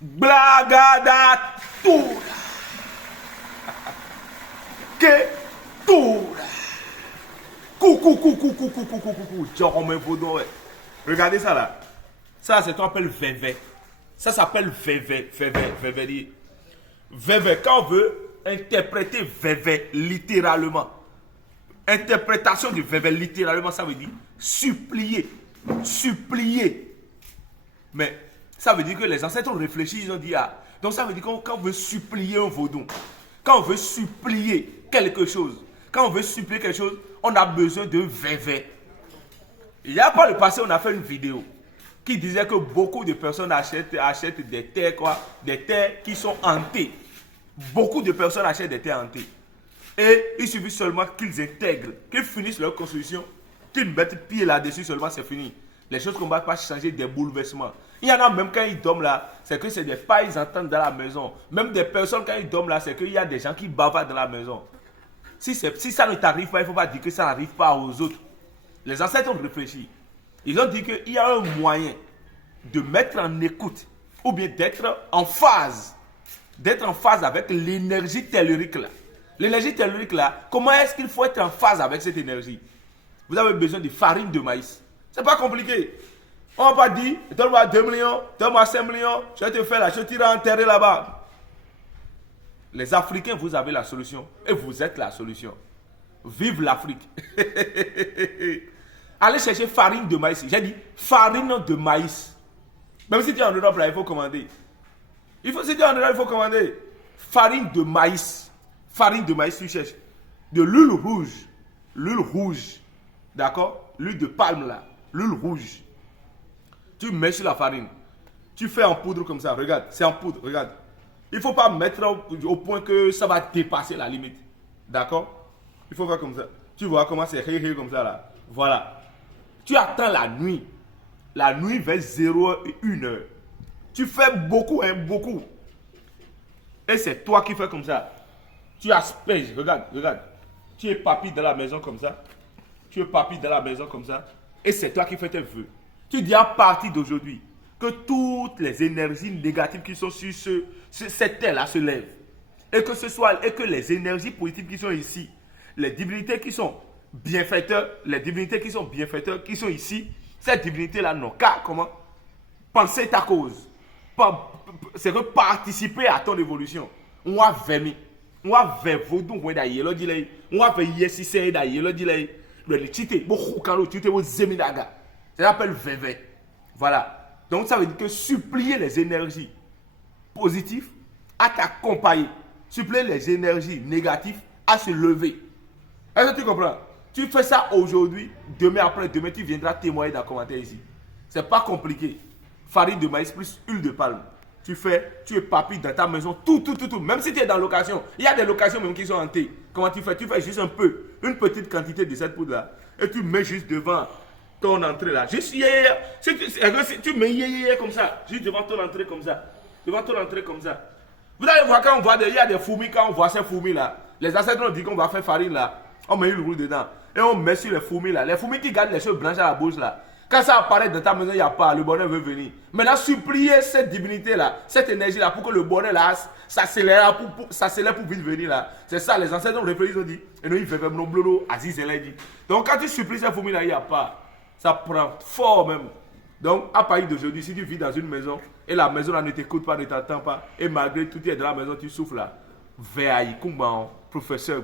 Blagada tour. Que tour. Coucou. Regardez ça là. Ça, c'est qu'on appelle vévé. Ça s'appelle vévé. Vévé, quand on veut interpréter vévé littéralement. Interprétation de vévé littéralement, ça veut dire supplier. Mais ça veut dire que les ancêtres ont réfléchi, ils ont dit ah. Donc ça veut dire que quand on veut supplier un vaudou, quand on veut supplier quelque chose, on a besoin de vévé. Il n'y a pas le passé, on a fait une vidéo qui disait que beaucoup de personnes achètent des terres, des terres qui sont hantées. Beaucoup de personnes achètent des terres hantées. Et il suffit seulement qu'ils intègrent, qu'ils finissent leur construction, qu'ils mettent pied là-dessus seulement, c'est fini. Les choses qu'on ne va pas changer, des bouleversements. Il y en a même quand ils dorment là, c'est que c'est des pas ils entendent dans la maison. Même des personnes quand ils dorment là, c'est qu'il y a des gens qui bavardent dans la maison. Si ça ne t'arrive pas, il ne faut pas dire que ça n'arrive pas aux autres. Les ancêtres ont réfléchi. Ils ont dit qu'il y a un moyen de mettre en écoute ou bien d'être en phase avec l'énergie tellurique là. L'énergie tellurique là, comment est-ce qu'il faut être en phase avec cette énergie? Vous avez besoin de farine de maïs. C'est pas compliqué. On va pas dire, donne-moi 2 millions, donne-moi 5 millions, je vais te faire là, je t'irai enterrer là-bas. Les Africains, vous avez la solution et vous êtes la solution. Vive l'Afrique. Allez chercher farine de maïs. J'ai dit farine de maïs. Même si tu es en Europe, là, il faut commander. Si tu es en Europe, il faut commander. Farine de maïs. Farine de maïs, tu cherches. De l'huile rouge. L'huile rouge. D'accord? L'huile de palme, là. L'huile rouge. Tu mets sur la farine. Tu fais en poudre comme ça. Regarde, c'est en poudre. Regarde. Il ne faut pas mettre au point que ça va dépasser la limite. D'accord? Il faut faire comme ça. Tu vois comment c'est comme ça, là. Voilà. Tu attends la nuit. La nuit vers 0h et 1h. Tu fais beaucoup, beaucoup. Et c'est toi qui fais comme ça. Tu asperges. Regarde. Tu es papy dans la maison comme ça. Et c'est toi qui fais tes vœux. Tu dis à partir d'aujourd'hui que toutes les énergies négatives qui sont sur cette terre-là se lèvent. Et que les énergies positives qui sont ici, les divinités qui sont bienfaiteurs, qui sont ici, ces divinités-là n'ont qu'à penser ta cause. C'est que participer à ton évolution. On va vers vaudou, on va yesi c'est d'ailleurs, ça s'appelle vévé. Voilà. Donc ça veut dire que supplier les énergies positives à t'accompagner. Supplier les énergies négatives à se lever. Est-ce que tu comprends? Tu fais ça aujourd'hui, demain tu viendras témoigner dans le commentaire ici. C'est pas compliqué. Farine de maïs plus huile de palme. Tu es papy dans ta maison, tout. Même si tu es dans location, il y a des locations même qui sont hantées. Comment tu fais? Tu fais juste un peu, une petite quantité de cette poudre-là, et tu mets juste devant ton entrée là. Juste si tu mets comme ça, juste devant ton entrée comme ça. Vous allez voir quand on voit, il y a des fourmis, quand on voit ces fourmis là, les ancêtres ont dit qu'on va faire farine là, on met une roue dedans, et on met sur les fourmis là. Les fourmis qui gardent les cheveux blanches à la bouche là. Quand ça apparaît dans ta maison, il n'y a pas, le bonheur veut venir. Maintenant, supplier cette divinité-là, cette énergie-là, pour que le bonheur là s'accélère pour vite venir là. C'est ça, les ancêtres ont réfléchi, ils ont dit, et nous, ils veulent nous blolo, Aziz et dit. Donc, quand tu supplies cette fourmi-là, il n'y a pas. Ça prend fort même. Donc, à partir d'aujourd'hui, si tu vis dans une maison, et la maison là ne t'écoute pas, ne t'entend pas, et malgré tout, tu es dans la maison, tu souffles là. Veille, comment, professeur,